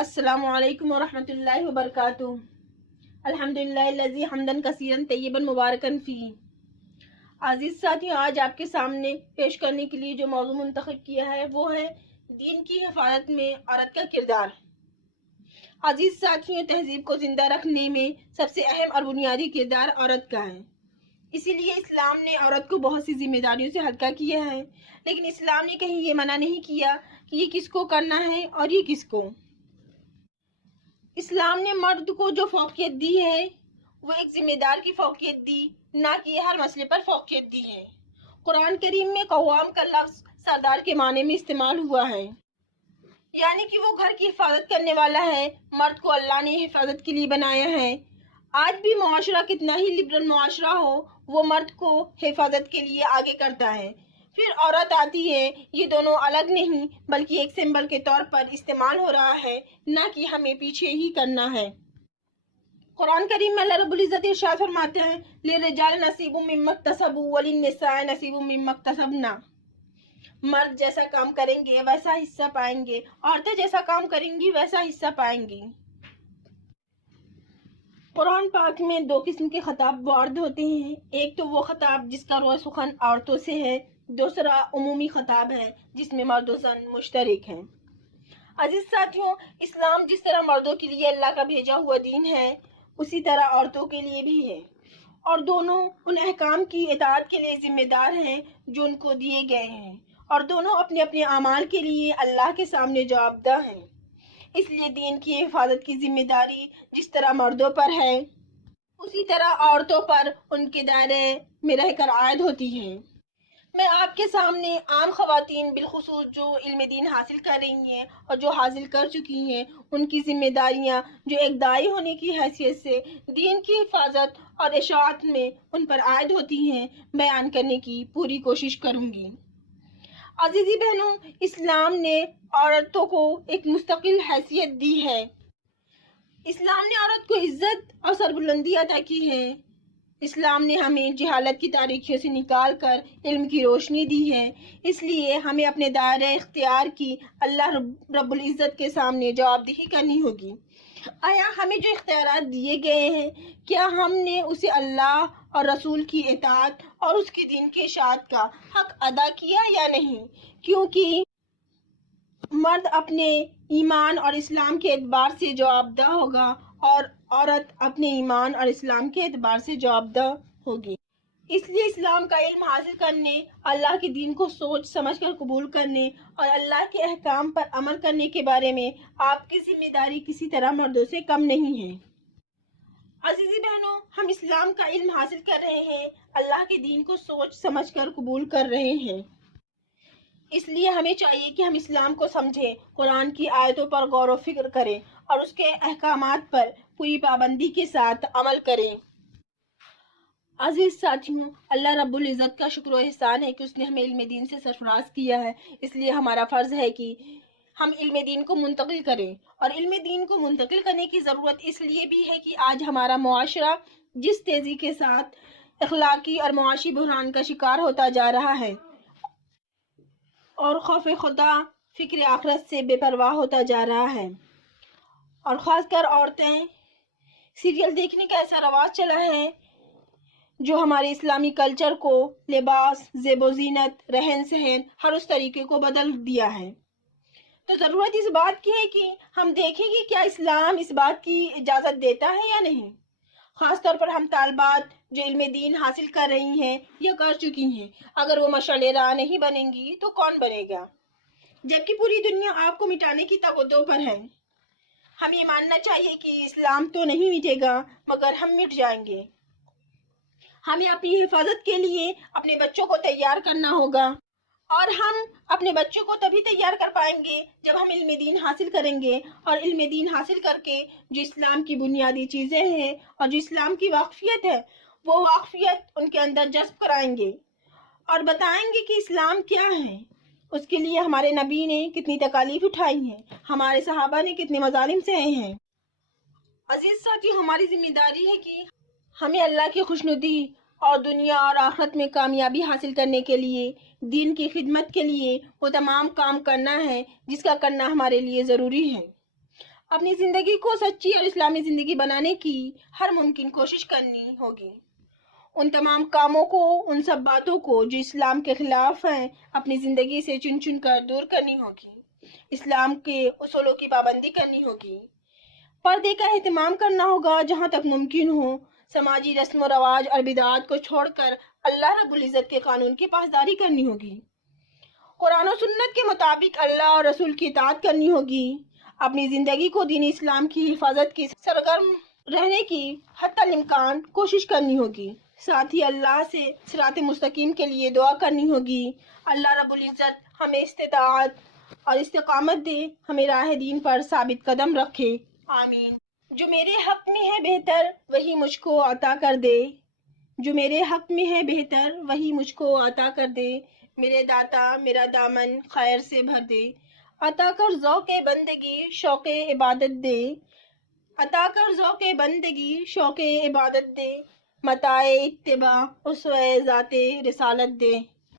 السلام علیکم ورحمۃ اللہ وبرکاتہ۔ الحمدللہ الذی حمدن کثیرن طیبا مبارکن فیہ۔ عزیز ساتھیوں، آج آپ کے سامنے پیش کرنے کے لیے جو موضوع منتخب کیا ہے وہ ہے دین کی حفاظت میں عورت کا کردار۔ عزیز ساتھیوں، تہذیب کو زندہ رکھنے میں سب سے اہم اور بنیادی کردار عورت کا ہے۔ اسی لیے اسلام نے عورت کو بہت سی ذمہ داریوں سے ہلکا کیا ہے، لیکن اسلام نے کہیں یہ منع نہیں کیا کہ یہ کس کو کرنا ہے اور یہ کس کو۔ اسلام نے مرد کو جو فوقیت دی ہے وہ ایک ذمہ دار کی فوقیت دی، نہ کہ ہر مسئلے پر فوقیت دی ہے۔ قرآن کریم میں قوام کا لفظ سردار کے معنی میں استعمال ہوا ہے، یعنی کہ وہ گھر کی حفاظت کرنے والا ہے۔ مرد کو اللہ نے حفاظت کے لیے بنایا ہے۔ آج بھی معاشرہ کتنا ہی لبرل معاشرہ ہو، وہ مرد کو حفاظت کے لیے آگے کرتا ہے، پھر عورت آتی ہے۔ یہ دونوں الگ نہیں بلکہ ایک سمبل کے طور پر استعمال ہو رہا ہے، نہ کہ ہمیں پیچھے ہی کرنا ہے۔ قرآن کریم میں اللہ رب العزت ارشاد فرماتے ہیں لِلرِّجَالِ نَصِیبٌ مِّمَّا اکْتَسَبُوا وَلِلنِّسَاءِ نَصِیبٌ مِّمَّا اکْتَسَبْنَا۔ مرد جیسا کام کریں گے ویسا حصہ پائیں گے، عورتیں جیسا کام کریں گی ویسا حصہ پائیں گی۔ قرآن پاک میں دو قسم کے خطاب وارد ہوتے ہیں، ایک تو وہ خطاب جس کا روح سخن عورتوں سے ہے، دوسرا عمومی خطاب ہے جس میں مرد و زن مشترک ہیں۔ عزیز ساتھیوں، اسلام جس طرح مردوں کے لیے اللہ کا بھیجا ہوا دین ہے اسی طرح عورتوں کے لیے بھی ہے، اور دونوں ان احکام کی اطاعت کے لیے ذمہ دار ہیں جو ان کو دیے گئے ہیں، اور دونوں اپنے اپنے اعمال کے لیے اللہ کے سامنے جوابدہ ہیں۔ اس لیے دین کی حفاظت کی ذمہ داری جس طرح مردوں پر ہے اسی طرح عورتوں پر ان کے دائرے میں رہ کر عائد ہوتی ہے۔ میں آپ کے سامنے عام خواتین بالخصوص جو علم دین حاصل کر رہی ہیں اور جو حاصل کر چکی ہیں ان کی ذمہ داریاں جو ایک داعی ہونے کی حیثیت سے دین کی حفاظت اور اشاعت میں ان پر عائد ہوتی ہیں بیان کرنے کی پوری کوشش کروں گی۔ عزیزی بہنوں، اسلام نے عورتوں کو ایک مستقل حیثیت دی ہے۔ اسلام نے عورت کو عزت اور سربلندی عطا کی ہے۔ اسلام نے ہمیں جہالت کی تاریکیوں سے نکال کر علم کی روشنی دی ہے، اس لیے ہمیں اپنے دائرہ اختیار کی اللہ رب العزت کے سامنے جوابدہی کرنی ہوگی۔ آیا ہمیں جو اختیارات دیے گئے ہیں کیا ہم نے اسے اللہ اور رسول کی اطاعت اور اس کے دین کی اشاعت کا حق ادا کیا یا نہیں؟ کیونکہ مرد اپنے ایمان اور اسلام کے اعتبار سے جوابدہ ہوگا اور عورت اپنے ایمان اور اسلام کے اعتبار سے جوابدہ ہوگی۔ اس لیے اسلام کا علم حاصل کرنے، اللہ کے دین کو سوچ سمجھ کر قبول کرنے اور اللہ کے احکام پر عمل کرنے کے بارے میں آپ کی ذمہ داری کسی طرح مردوں سے کم نہیں ہے۔ عزیزی بہنوں، ہم اسلام کا علم حاصل کر رہے ہیں، اللہ کے دین کو سوچ سمجھ کر قبول کر رہے ہیں، اس لیے ہمیں چاہیے کہ ہم اسلام کو سمجھیں، قرآن کی آیتوں پر غور و فکر کریں اور اس کے احکامات پر پوری پابندی کے ساتھ عمل کریں۔ عزیز ساتھیوں، اللہ رب العزت کا شکر و احسان ہے کہ اس نے ہمیں علم دین سے سرفراز کیا ہے، اس لیے ہمارا فرض ہے کہ ہم علم دین کو منتقل کریں، اور علم دین کو منتقل کرنے کی ضرورت اس لیے بھی ہے کہ آج ہمارا معاشرہ جس تیزی کے ساتھ اخلاقی اور معاشی بحران کا شکار ہوتا جا رہا ہے اور خوف خدا فکر آخرت سے بے پرواہ ہوتا جا رہا ہے، اور خاص کر عورتیں سیریل دیکھنے کا ایسا رواج چلا ہے جو ہمارے اسلامی کلچر کو، لباس، زیب و زینت، رہن سہن، ہر اس طریقے کو بدل دیا ہے۔ تو ضرورت اس بات کی ہے کہ ہم دیکھیں کہ کیا اسلام اس بات کی اجازت دیتا ہے یا نہیں۔ خاص طور پر ہم طالبات جو علم دین حاصل کر رہی ہیں یا کر چکی ہیں، اگر وہ مشعل راہ نہیں بنیں گی تو کون بنے گا، جبکہ پوری دنیا آپ کو مٹانے کی تگودو پر ہے۔ ہم یہ ماننا چاہیے کہ اسلام تو نہیں مٹے گا مگر ہم مٹ جائیں گے۔ ہمیں اپنی حفاظت کے لیے اپنے بچوں کو تیار کرنا ہوگا، اور ہم اپنے بچوں کو تبھی تیار کر پائیں گے جب ہم علم دین حاصل کریں گے، اور علم دین حاصل کر کے جو اسلام کی بنیادی چیزیں ہیں اور جو اسلام کی واقفیت ہے وہ واقفیت ان کے اندر جذب کرائیں گے اور بتائیں گے کہ اسلام کیا ہے۔ اس کے لیے ہمارے نبی نے کتنی تکالیف اٹھائی ہیں، ہمارے صحابہ نے کتنے مظالم سہے ہیں۔ عزیز ساتھی، ہماری ذمہ داری ہے کہ ہمیں اللہ کی خوشنودی اور دنیا اور آخرت میں کامیابی حاصل کرنے کے لیے، دین کی خدمت کے لیے وہ تمام کام کرنا ہے جس کا کرنا ہمارے لیے ضروری ہے۔ اپنی زندگی کو سچی اور اسلامی زندگی بنانے کی ہر ممکن کوشش کرنی ہوگی۔ ان تمام کاموں کو، ان سب باتوں کو جو اسلام کے خلاف ہیں، اپنی زندگی سے چن چن کر دور کرنی ہوگی۔ اسلام کے اصولوں کی پابندی کرنی ہوگی۔ پردے کا اہتمام کرنا ہوگا جہاں تک ممکن ہو۔ سماجی رسم و رواج اور بدعات کو چھوڑ کر اللہ رب العزت کے قانون کی پاسداری کرنی ہوگی۔ قرآن و سنت کے مطابق اللہ اور رسول کی اطاعت کرنی ہوگی۔ اپنی زندگی کو دین اسلام کی حفاظت کی سرگرم رہنے کی حتی الامکان کوشش کرنی ہوگی۔ ساتھ ہی اللہ سے صراط مستقیم کے لیے دعا کرنی ہوگی۔ اللہ رب العزت ہمیں استطاعت اور استقامت دے، ہمیں راہ دین پر ثابت قدم رکھے، آمین۔ جو میرے حق میں ہے بہتر وہی مجھ کو عطا کر دے، جو میرے حق میں ہے بہتر وہی مجھ کو عطا کر دے، میرے داتا میرا دامن خیر سے بھر دے، عطا کر ذوق بندگی شوق عبادت دے، عطا کر ذوق بندگی شوق عبادت دے، متاع اتباع اسوہ ذات رسالت دے۔